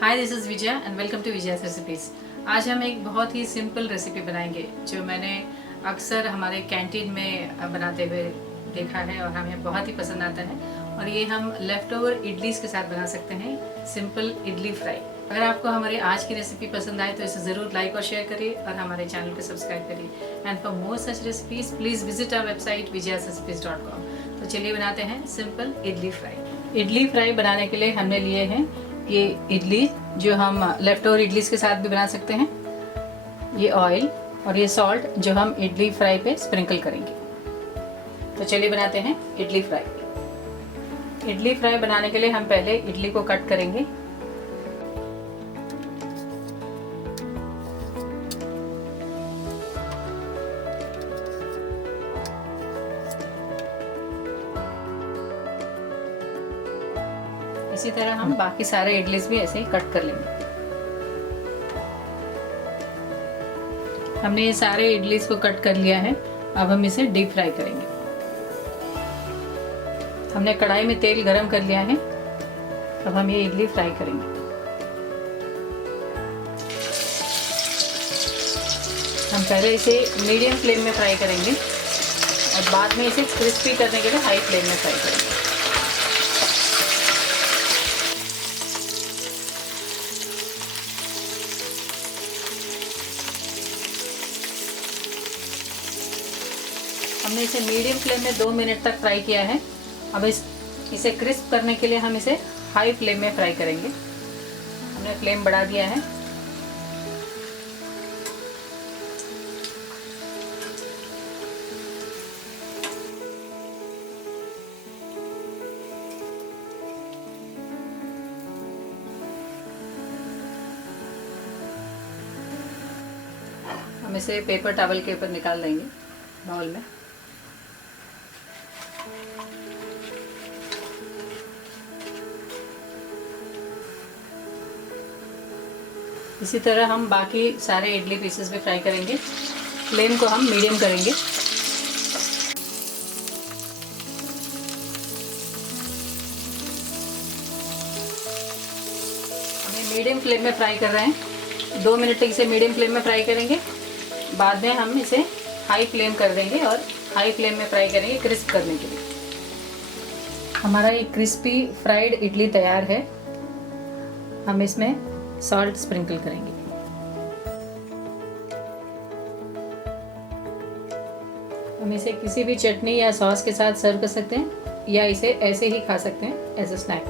Hi, this is Vijaya and welcome to Vijaya's recipes. आज हम एक बहुत ही सिंपल रेसिपी बनाएंगे जो मैंने अक्सर हमारे कैंटीन में बनाते हुए देखा है और हमें बहुत ही पसंद आता है। और ये हम लेफ़्ट ओवर इडलीज़ के साथ बना सकते हैं, सिंपल इडली फ्राई। अगर आपको हमारी आज की रेसिपी पसंद आए तो इसे ज़रूर लाइक और शेयर करिए और हमारे चैनल को सब्सक्राइब करिए। And for more such recipes please visit our website vijayasrecipes.com। तो चलिए बनाते हैं simple idli fry. Idli fry बनाने के लिए हमने लिए हैं ये इडली, जो हम लेफ्ट ओवर इडलीज के साथ भी बना सकते हैं, ये ऑयल और ये सॉल्ट जो हम इडली फ्राई पे स्प्रिंकल करेंगे। तो चलिए बनाते हैं इडली फ्राई। इडली फ्राई बनाने के लिए हम पहले इडली को कट करेंगे। इसी तरह हम बाकी सारे इडलीज भी ऐसे ही कट कर लेंगे। हमने ये सारे इडलीज को कट कर लिया है। अब हम इसे डीप फ्राई करेंगे। हमने कढ़ाई में तेल गरम कर लिया है। अब हम ये इडली फ्राई करेंगे। हम पहले इसे मीडियम फ्लेम में फ्राई करेंगे और बाद में इसे क्रिस्पी करने के लिए हाई फ्लेम में फ्राई करेंगे। हमने इसे मीडियम फ्लेम में 2 मिनट तक फ्राई किया है। अब इसे क्रिस्प करने के लिए हम इसे हाई फ्लेम में फ्राई करेंगे। हमने फ्लेम बढ़ा दिया है। हम इसे पेपर टॉवल के ऊपर निकाल लेंगे बाउल में। इसी तरह हम बाकी सारे इडली पीसेस भी फ्राई करेंगे। फ्लेम को हम मीडियम करेंगे। हम मीडियम फ्लेम में फ्राई कर रहे हैं। 2 मिनट तक इसे मीडियम फ्लेम में फ्राई करेंगे। बाद में हम इसे हाई फ्लेम कर देंगे और हाई फ्लेम में फ्राई करेंगे क्रिस्प करने के लिए। हमारा ये क्रिस्पी फ्राइड इडली तैयार है। हम इसमें सॉल्ट स्प्रिंकल करेंगे। हम इसे किसी भी चटनी या सॉस के साथ सर्व कर सकते हैं या इसे ऐसे ही खा सकते हैं एज अ स्नैक।